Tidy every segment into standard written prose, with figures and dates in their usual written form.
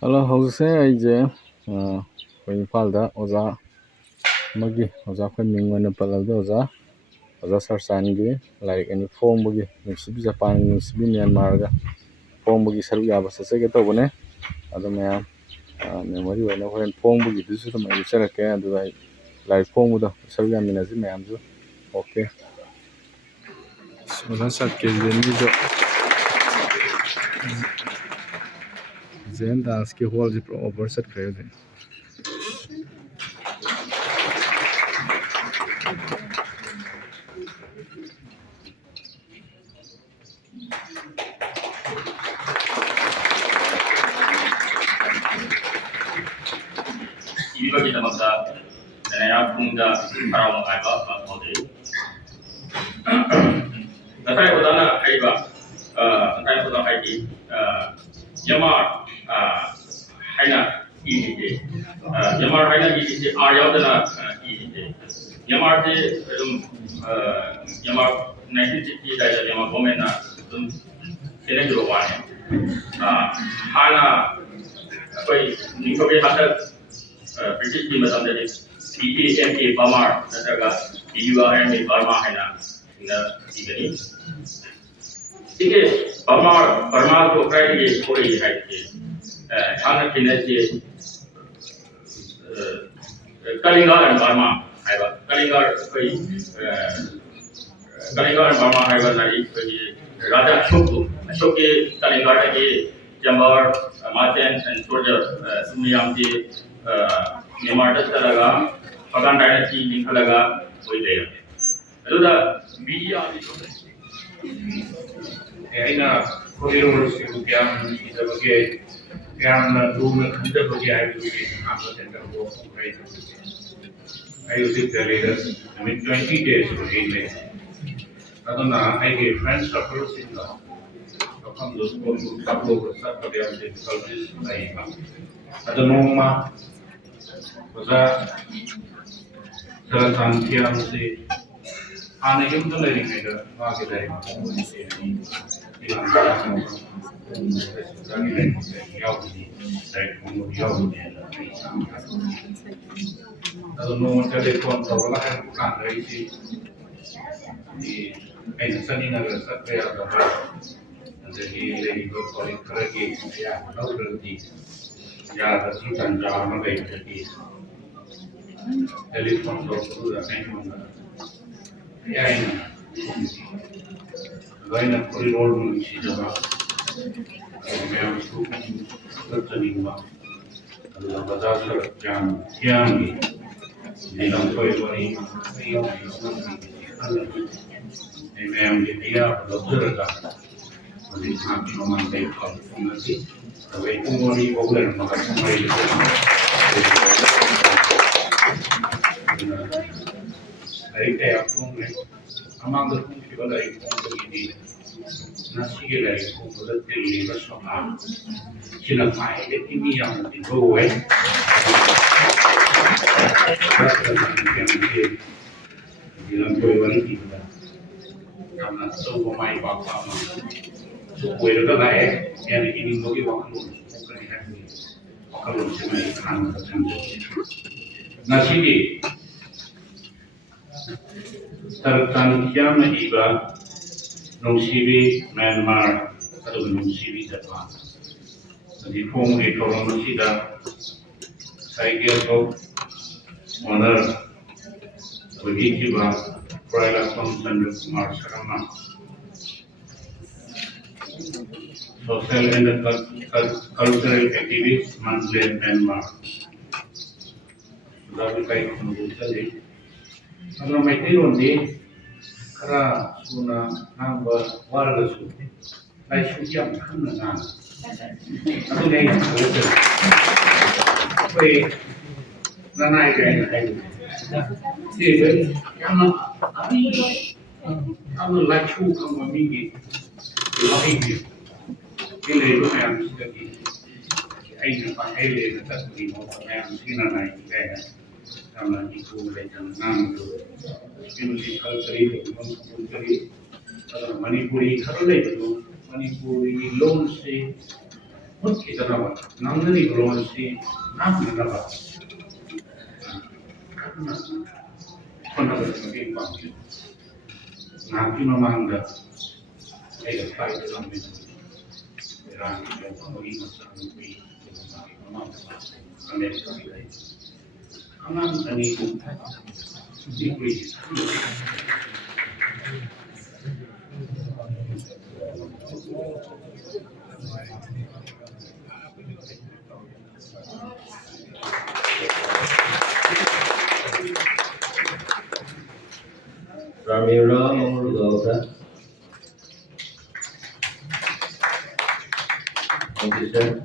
Hello, how's it? When Palda, Oja Ming on the Paladoza, Oja Saratchand like any form boogie, Nungshibi Japan, Nungshibi Myanmar, form boogie Saruya was a second over, other man, memory when form boogie, this is my Saraka and do I like form with the Saruya Minazim. Okay, so that's a case. Then the ski hall is over set crazy. 이기적이자마자 내야 풍자 바라고 알바 거기 나타보다는 하이바 나타보다 하이기 야마 하이나 이기지 야마 하이나 이기지 아야드나 이기지 야마지 좀 야마 1960 다이자 야마 보면나 좀 세네주로 와네 하나 거의 니코비 하다 British team was under this PPMA Burma, PURMA Burma Haina in the Tigani. It Burma to Friday for a high Hana Kinetic Kalinga and Burma. I have Kalinga and Burma. I was Raja Shoki Kalinga, Jambar, Martin, and soldier Sumiyamji. Myanmar talaga pagan dynasty din talaga hoy leya aduda media aina koiro se kyam idabage kyam na dum idabage ayu hamla center go right ayu se leaders I mean 20 days to gain aduna I get friends support in the from those who couple of difficulties like adunoma Oja Saratchand Thiyam se ane yung lairik na wagi lairik no telepon wala kang plan dari si ay sani na sa kaya da jadi lagi berkolik lagi ya tahu berarti ya tapi kan jangan lagi telepon itu dah ya ini lain koridor mesti jaga memang itu tertinggal adalah bazar yang di dalam koridor ini memang dia betul jadi kami memandai informasi tapi umuri populer maka semua itu dari kayak pun amang berpun kita dari pun ini nasi dari pun betul lebih besar sila mai ini yang dibuat di dalam koridor ini karena semua mai bapa Kue itu naik, yang ini bagi waktu cuma ikan Nungshibi Saratchand Thiyam iba Nungshibi Myanmar atau Nungshibi Japan. Jadi form itu orang masih saya kira honor bagi kita perayaan Chandra Kumar Sharma. Social and cultural activists Manzle Myanmar. Lalu kayak menurut saya, kalau mereka ini karena sunnah nambah warga sunnah, lain sunnah kan nana. Aku ni betul. Kau nana ini. Jadi, kamu lacu kamu minggu, lagi. Ini itu yang jadi, ini pakai ini tadi mau yang sini naik kayak, karena itu mereka nang itu, ini Manipuri kalau itu Manipuri loan sih ꯍꯣꯠꯈꯤꯗꯅꯕ ꯉꯝꯅꯔꯤꯕ ꯂꯣꯟꯁꯤ ꯉꯥꯛꯅꯅꯕ ꯀꯟꯅ ꯍꯣꯠꯅꯕꯗ ꯃꯇꯦꯡ ꯄꯥꯡꯕꯤꯌꯨ ꯉꯥꯏꯍꯥꯛꯀꯤ ꯃꯃꯥꯡꯗ ꯑꯩꯒ ꯐ꯭ꯂꯥꯏꯠꯇ ꯂꯥꯛꯃꯤꯟꯅꯕ ꯏꯔꯥꯟꯒꯤ ꯌꯧꯔꯛꯄꯒꯤ ꯃꯆꯥꯅꯨꯄꯤ ꯑꯗꯨꯒ ꯃꯥꯒꯤ ꯃꯃꯥ ꯃꯄꯥ ꯑꯃꯦꯔꯤꯀꯥꯒꯤ ꯂꯩ ꯑꯉꯥꯡ ꯑꯅꯤꯕꯨ ꯗꯤꯒ꯭ꯔꯤꯒꯤ Ramiro Murugota. Thank you, sir.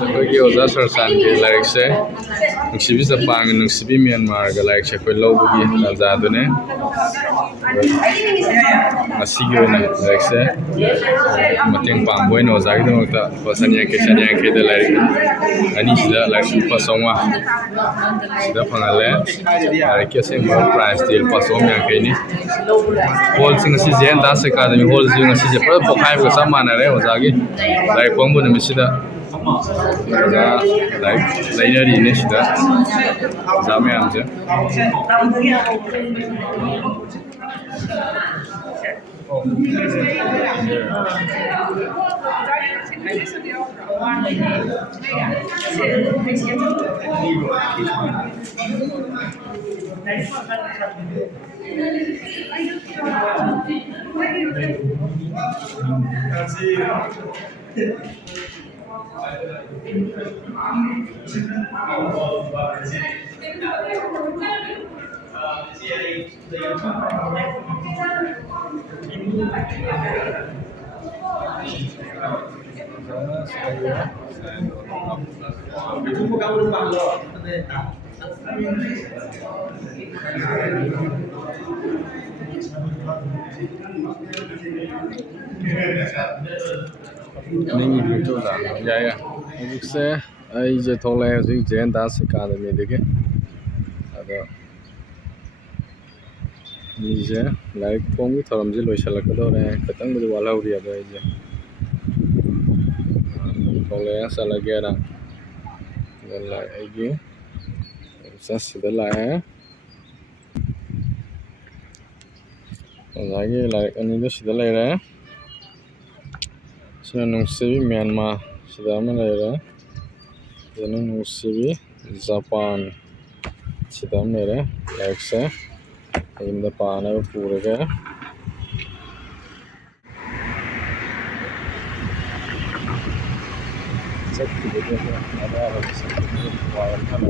ꯑꯩꯈꯣꯏꯒꯤ ꯑꯣꯖꯥ ꯁꯔꯆꯥꯟꯒꯤ ꯂꯥꯏꯔꯤꯛꯁꯦ ꯅꯨꯡꯁꯤꯕꯤ ꯖꯄꯥꯟꯒ ꯅꯨꯡꯁꯤꯕꯤ ꯃ꯭ꯌꯥꯟꯃꯥꯔꯒ ꯂꯥꯏꯔꯤꯛꯁꯦ ꯑꯩꯈꯣꯏ ꯂꯧꯕꯒꯤ ꯇꯥꯟꯖꯥꯗꯨꯅꯦ ꯉꯁꯤꯒꯤ ꯑꯣꯏꯅ ꯂꯥꯏꯔꯤꯛꯁꯦ ꯃꯇꯦꯡ ꯄꯥꯡꯕ ꯑꯣꯏꯅ ꯑꯣꯖꯥꯒꯤꯗꯃꯛꯇ ꯂꯨꯄꯥ ꯆꯅꯤꯌꯥꯡꯈꯩꯗ ꯂꯥꯏꯔꯤꯛ ꯑꯅꯤꯁꯤꯗ ꯂꯥꯏꯔꯤꯛ ꯂꯨꯄꯥ 500 ꯁꯤꯗ ꯐꯪꯍꯜꯂꯦ ꯂꯥꯏꯔꯤꯛꯀꯤ ꯑꯁꯦꯡꯕ ꯄ꯭ꯔꯥꯏꯁꯇꯤ ꯂꯨꯄꯥ 250ꯅꯤ ꯍꯣꯜꯁꯤ ꯉꯁꯤ ꯖꯦ ꯑꯦꯟ ꯗꯥꯁ ꯑꯦꯀꯥꯗꯃꯤ ꯍꯣꯜꯁꯤ ꯉꯁꯤꯁꯦ ꯄꯨꯔꯥ ꯄꯣꯛꯈꯥꯏꯕꯒ ꯆꯞ ꯃꯥꯟꯅꯔꯦ ꯑꯣꯖꯥꯒꯤ ꯂꯥꯏꯔꯤꯛ ꯐꯣꯡꯕ ꯅꯨꯃꯤꯠꯁꯤꯗ ꯑꯣꯖꯥ ꯂꯥꯏꯔꯤꯛ ꯂꯩꯅꯔꯤꯅꯦ ꯁꯤꯗ ꯑꯣꯖꯥ ꯃꯌꯥꯝꯁꯦ ꯌꯥꯏ ꯍꯧꯖꯤꯛꯁꯦ ꯑꯩꯁꯦ ꯊꯣꯛꯂꯛꯑꯦ ꯍꯧꯖꯤꯛ ꯖꯦ ꯑꯦꯟ ꯗꯥꯁ ꯑꯦꯀꯥꯗꯃꯤꯗꯒꯤ ꯑꯗꯣ ꯃꯤꯁꯦ ꯂꯥꯏꯔꯤꯛ ꯐꯣꯡꯕꯒꯤ ꯊꯧꯔꯝꯁꯦ ꯂꯣꯏꯁꯤꯜꯂꯛꯀꯗꯧꯔꯦ ꯈꯤꯇꯪꯕꯨꯗꯤ ꯋꯥꯠꯍꯧꯔꯤ ꯑꯗꯣ ꯑꯩꯁꯦ ꯊꯣꯛꯂꯛꯑꯦ ꯆꯠꯂꯒꯦꯅ ꯑꯩꯒꯤ ꯆꯠꯁꯤꯗ ꯂꯥꯛꯑꯦ ꯑꯣꯖꯥꯒꯤ ꯂꯥꯏꯔꯤꯛ ꯑꯅꯤꯗꯨ ꯁꯤꯗ ꯂꯩꯔꯦ. ꯁꯤꯅ ꯅꯨꯡꯁꯤꯕꯤ ꯃ꯭ꯌꯥꯟꯃꯥꯔ ꯁꯤꯗ ꯑꯃ ꯂꯩꯔꯦ. ꯁꯤꯗꯅ ꯅꯨꯡꯁꯤꯕꯤ ꯖꯄꯥꯟ ꯁꯤꯗ ꯑꯃ ꯂꯩꯔꯦ. ꯂꯥꯏꯔꯤꯛꯁꯦ ꯌꯨꯝꯗ ꯄꯥꯅꯕ ꯄꯨꯔꯒꯦ. ꯆꯠꯈꯤꯕꯗꯨ ꯑꯅꯥꯕ ꯋꯥꯏ ꯑꯃ